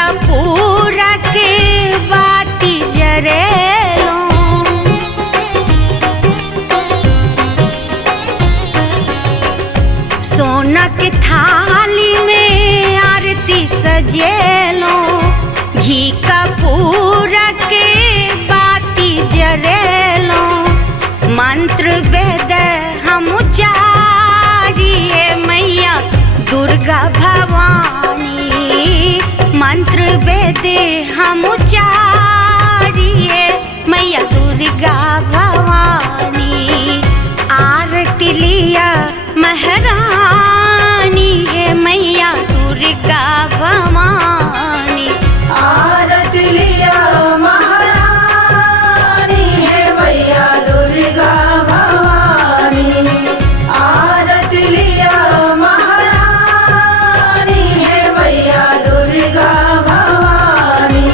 कपूर के बाती जरेलो, सोना के थाली में आरती सजेलो, घी कपूर के बाती जरेलो, मंत्र वेद हम उचारिए मैया दुर्गा भवानी, मंत्र वेद हम उचारिए मैया दुर्गा भवानी। आरती लिया महारानी है मैया दुर्गा भवानी, आरती लिया महारानी है मैया दुर्गा भवानी, आरती लिया महारानी है मैया दुर्गा भवानी।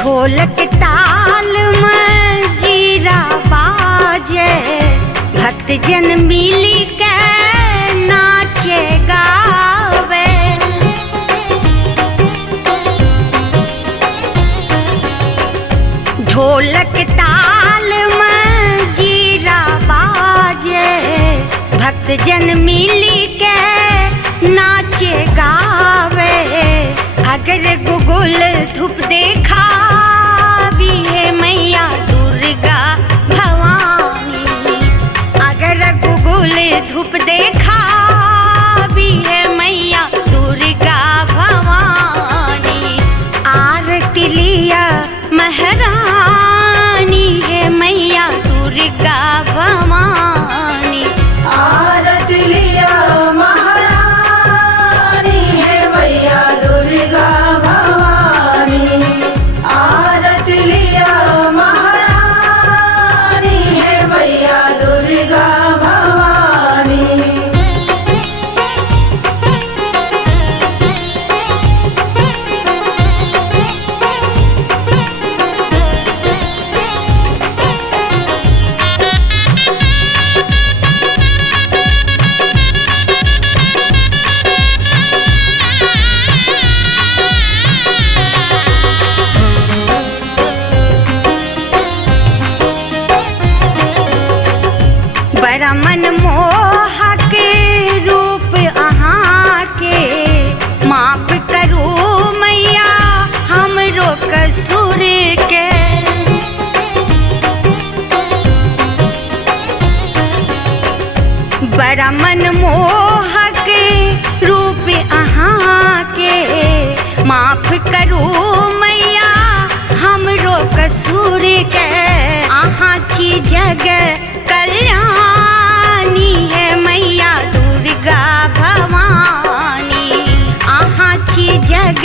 ढोलक ताल में जीरा बाजे, भक्त जन मिली के नाचे गावे, ढोलक ताल में जीरा बाजे, भक्त जन मिली के नाचे गावे। अगर गुगुल धूप देखा भी है मैया दुर्गा भवानी, अगर गुगुल धूप देखा भी है मैया दुर्गा भवानी। आरती लिया महारानी है मैया दुर्गा भवानी, आरती लिया महारानी है मैया दुर्गा भवानी, आरती लिया महारानी है मैया दुर्गा भवानी। बड़ा मनमोहक रूप अहाँ के, माफ करू मैया हमरो कसूर के। बड़ा मनमोहक रूप अहाँ के, माफ करू मैया हमरो कसूर के। अहाँ छी जग कल्याणी है मैया दुर्गा भवानी, अहाँ छी जग